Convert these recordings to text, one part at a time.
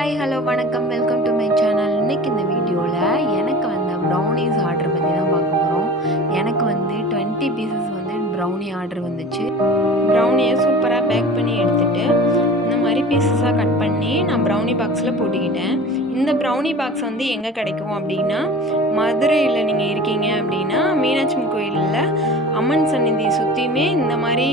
Hi hello வணக்கம், welcome to my channel. இன்றைக்கி இந்த வீடியோவில் எனக்கு வந்து ப்ரௌனிஸ் ஆர்டர் பற்றி தான் பார்க்க போகிறோம். எனக்கு வந்து 20 பீசஸ் வந்து ப்ரௌனி ஆர்டர் வந்துச்சு. ப்ரௌனியை சூப்பராக பேக் பண்ணி எடுத்துகிட்டு இந்த மாதிரி பீசஸாக கட் பண்ணி நான் ப்ரௌனி பாக்ஸில் போட்டுக்கிட்டேன். இந்த ப்ரௌனி பாக்ஸ் வந்து எங்கே கிடைக்கும் அப்படின்னா, மதுரையில் நீங்கள் இருக்கீங்க அப்படின்னா மீனாட்சி கோயிலில் அம்மன் சந்நிதி சுற்றியுமே இந்த மாதிரி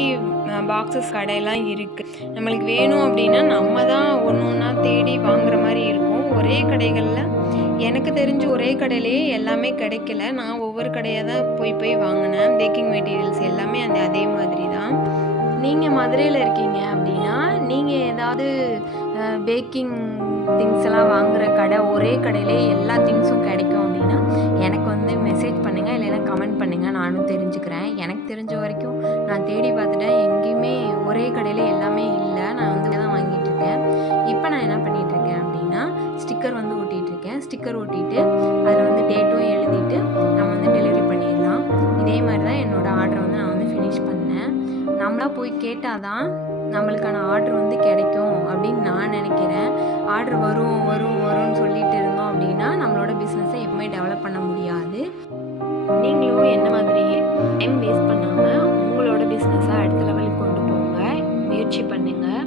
பாக்ஸஸ் கடையெல்லாம் இருக்குது. நம்மளுக்கு வேணும் அப்படின்னா நம்ம தான் ஒன்று ஒன்றா தேடி வாங்குற மாதிரி இருக்கும். ஒரே கடைகளில் எனக்கு தெரிஞ்சு ஒரே கடையிலேயே எல்லாமே கிடைக்கல. நான் ஒவ்வொரு கடையாக தான் போய் வாங்கினேன். பேக்கிங் மெட்டீரியல்ஸ் எல்லாமே அதே மாதிரி தான். நீங்கள் மதுரையில் இருக்கீங்க அப்படின்னா நீங்கள் ஏதாவது பேக்கிங் திங்ஸ் எல்லாம் வாங்குகிற கடை ஒரே கடையிலே எல்லா திங்ஸும் கிடைக்கும் அப்படின்னா எனக்கு வந்து மெசேஜ் பண்ணுங்கள், இல்லைன்னா கமெண்ட் பண்ணுங்கள், நானும் தெரிஞ்சுக்கிறேன். எனக்கு தெரிஞ்ச வரைக்கும் நான் தேடி பார்த்துட்டேன், எங்கேயுமே ஒரே கடையில் எல்லாமே இல்லை. நான் வந்து தான் வாங்கிட்டுருக்கேன். இப்போ நான் என்ன பண்ணிகிட்ருக்கேன் அப்படின்னா, ஸ்டிக்கர் வந்து ஒட்டிகிட்ருக்கேன். ஸ்டிக்கர் ஒட்டிட்டு அதில் வந்து டேட்டும் எழுதிட்டு நம்ம வந்து டெலிவரி பண்ணிடலாம். இதே மாதிரி தான் என்னோடய ஆர்டரை வந்து நான் வந்து ஃபினிஷ் பண்ணேன். நம்மளாக போய் கேட்டால் தான் நம்மளுக்கான ஆர்டர் வந்து கிடைக்கும் அப்படின்னு நான் நினைக்கிறேன். ஆர்டர் வரும்னு சொல்லிட்டு இருந்தோம் அப்படின்னா நம்மளோட பிஸ்னஸை எப்பவுமே டெவலப் பண்ண முடியாது. நீங்களும் என்ன மாதிரியே டைம் வேஸ்ட் பண்ணாமல் உங்களோட பிஸ்னஸை அடுத்த லெவலுக்கு கொண்டு போங்க, முயற்சி பண்ணுங்கள்.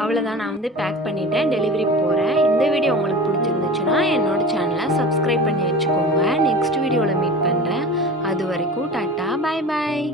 அவ்வளோதான், நான் வந்து பேக் பண்ணிவிட்டேன், டெலிவரி போகிறேன். இந்த வீடியோ உங்களுக்கு பிடிச்சிருந்துச்சுன்னா என்னோடய சேனலை சப்ஸ்கிரைப் பண்ணி வச்சுக்கோங்க. நெக்ஸ்ட் வீடியோவில் மீட் பண்ணுறேன். அது வரைக்கும் டாட்டா, பாய் பாய்.